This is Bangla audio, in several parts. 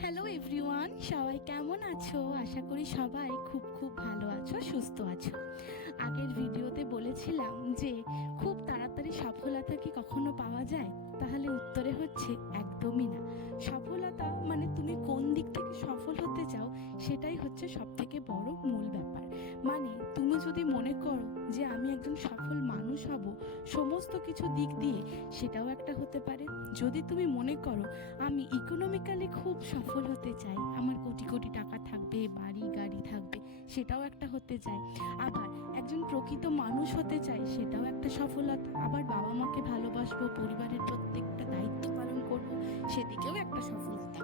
হ্যালো এভরিওয়ান, সবাই কেমন আছো? আশা করি সবাই খুব খুব ভালো আছো, সুস্থ আছো। আগের ভিডিওতে বলেছিলাম যে খুব তাড়াতাড়ি সফলতা কি কখনো পাওয়া যায়? তাহলে উত্তরে হচ্ছে একদমই না। সফলতা মানে তুমি কোন দিক থেকে সফল হতে চাও সেটাই হচ্ছে সবথেকে বড় মূল ব্যাপার। মানে তুমি যদি মনে করো যে আমি একজন সফল মানুষ হব সমস্ত কিছু দিক দিয়ে, সেটাও একটা হতে পারে। যদি তুমি মনে করো আমি ইকোনমিক্যালি খুব সফল হতে চাই, আমার কোটি কোটি টাকা থাকবে, বাড়ি গাড়ি থাকবে, সেটাও একটা হতে চাই। আবার একজন প্রকৃত মানুষ হতে চাই, সেটাও একটা সফলতা। আবার বাবা মাকে ভালোবাসবো, পরিবারের প্রত্যেকটা দায়িত্ব পালন করব, সেদিকেও একটা সফলতা।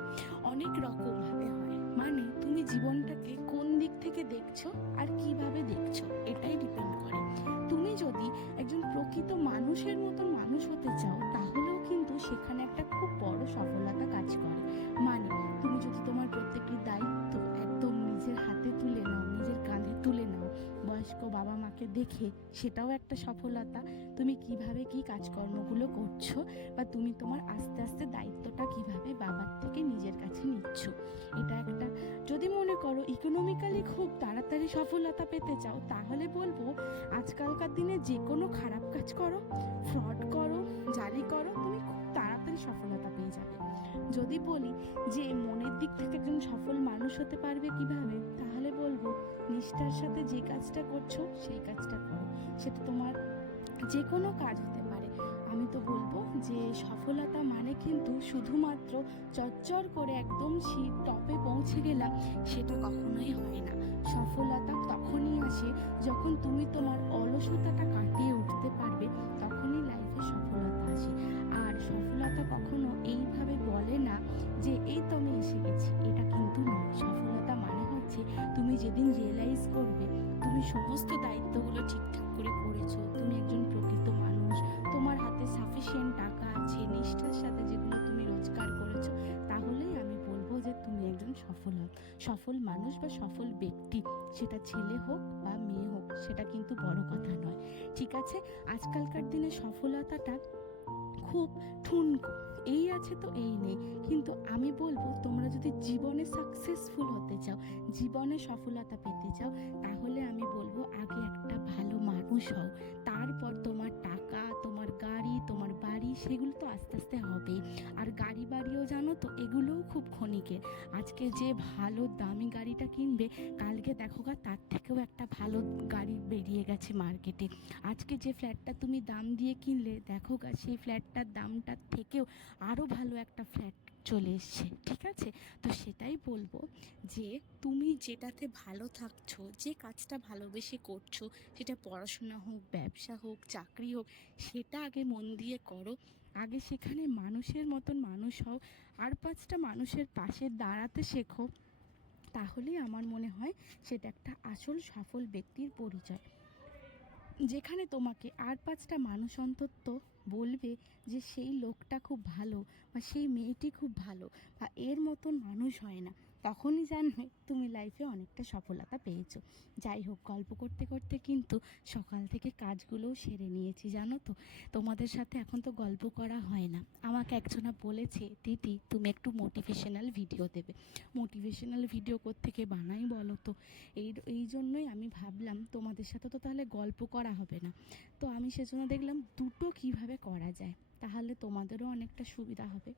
অনেক রকম ভাবে হয়। মানে তুমি জীবনটাকে কোন দিক থেকে দেখছো আর কিভাবে দেখছো এটাই ডিপেন্ড করে। তুমি যদি একজন প্রকৃত মানুষের মতন মানুষ হতে চাও, তাহলেও কিন্তু সেখানে একটা খুব বড় সফলতা কাজ করে। মানে তুমি যদি তোমার প্রত্যেকটি দায়িত্ব একদম নিজের হাতে তুলে নাও, নিজের কাঁধে তুলে নাও, বয়স্ক বাবা মাকে দেখে, সেটাও একটা সফলতা। তুমি কিভাবে কি কাজকর্মগুলো করছো, বা তুমি তোমার আস্তে আস্তে দায়িত্বটা কিভাবে বাবার থেকে নিজের কাছে নিচ্ছ, এটা একটা। যদি মনে করো ইকোনমিক্যালি খুব তাড়াতাড়ি সফলতা পেতে চাও, তাহলে বলবো আজকালকার দিনে যে কোনো খারাপ কাজ করো, ফ্রড করো, জালি করো, তুমি খুব তাড়াতাড়ি সফলতা পেয়ে যাবে। যদি বলি যে মনের দিক থেকে একজন সফল মানুষ হতে পারবে কিভাবে, তাহলে বলবো নিষ্ঠার সাথে যে কাজটা করছো সেই কাজটা করো। সেটা তোমার যে কোনো কাজ হতে পারে। আমি তো বলবো যে সফলতা মানে কিন্তু শুধুমাত্র চচ্চর করে একদম টপে পৌঁছে গেলাম, সেটা কখনোই হয় না। সফলতা তখনই আসে যখন তুমি তোমার অলসতাটা কাটিয়ে উঠতে পারবে, তখনই লাইফে সফলতা আসে। আর সফলতা কখনো এইভাবে বলে না যে এই তো আমি এসে গেছি, এটা কিন্তু নয়। সফলতা মানে হচ্ছে তুমি যেদিন রিয়েলাইজ করবে তুমি সমস্ত দায়িত্বগুলো ঠিকঠাক করে করেছো, তুমি একজন প্রকৃত মানুষ, তোমার হাতে সাফিসিয়েন্ট টাকা আছে, নিষ্ঠার সাথে যেগুলো তুমি রোজগার করেছো, তাহলেই আমি বলবো যে তুমি একজন সফল মানুষ বা সফল ব্যক্তি। সেটা ছেলে হোক বা মেয়ে হোক, সেটা কিন্তু বড় কথা নয়। ঠিক আছে, আজকালকার দিনে সফলতাটা খুব ঠুনকো, এই আছে তো এই নেই। কিন্তু আমি বলবো তোমরা যদি জীবনে সাকসেসফুল হতে চাও, জীবনে সফলতা পেতে চাও, তাহলে আমি বলবো আগে একটা ভালো মানুষ হও। তারপর তোমার টাকা, তোমার গাড়ি, তোমার বাড়ি, সেগুলো তো আস্তে আস্তে হবে। আর গাড়ি বাড়িও জানো তো, এগুলোও খুব ক্ষণিকের। আজকে যে ভালো দামি গাড়িটা কিনবে, কালকে দেখো গা তার থেকেও একটা ভালো গাড়ি বেরিয়ে গেছে মার্কেটে। আজকে যে ফ্ল্যাটটা তুমি দাম দিয়ে কিনলে, দেখো গা সেই ফ্ল্যাটটার দামটার থেকেও আরও ভালো একটা ফ্ল্যাট চলে এসছে। ঠিক আছে, তো সেটাই বলবো যে তুমি যেটাতে ভালো থাকছো, যে কাজটা ভালোবেসে করছো, সেটা পড়াশোনা হোক, ব্যবসা হোক, চাকরি হোক, সেটা আগে মন দিয়ে করো। আগে সেখানে মানুষের মতন মানুষ হও, আর পাঁচটা মানুষের পাশে দাঁড়াতে শেখো। তাহলেই আমার মনে হয় সেটা একটা আসল সফল ব্যক্তির পরিচয়। যেখানে তোমাকে আর পাঁচটা মানুষ অন্তত বলবে যে সেই লোকটা খুব ভালো, বা সেই মেয়েটি খুব ভালো, বা এর মতন মানুষ হয় না, তখনই জানবে তুমি লাইফে অনেকটা সফলতা পেয়েছো। যাই হোক, গল্প করতে করতে কিন্তু সকাল থেকে কাজগুলোও সেরে নিয়েছি, জানো তো। তোমাদের সাথে এখন তো গল্প করা হয় না। আমাকে একজনা বলেছে, দিদি তুমি একটু মোটিভেশনাল ভিডিও দেবে। মোটিভেশনাল ভিডিও কোত্থেকে বানাই বলো তো। এই জন্যই আমি ভাবলাম তোমাদের সাথে তো তাহলে গল্প করা হবে না, তো আমি সেজন্য দেখলাম দুটো কিভাবে করা যায়, তাহলে তোমাদেরও অনেকটা সুবিধা হবে।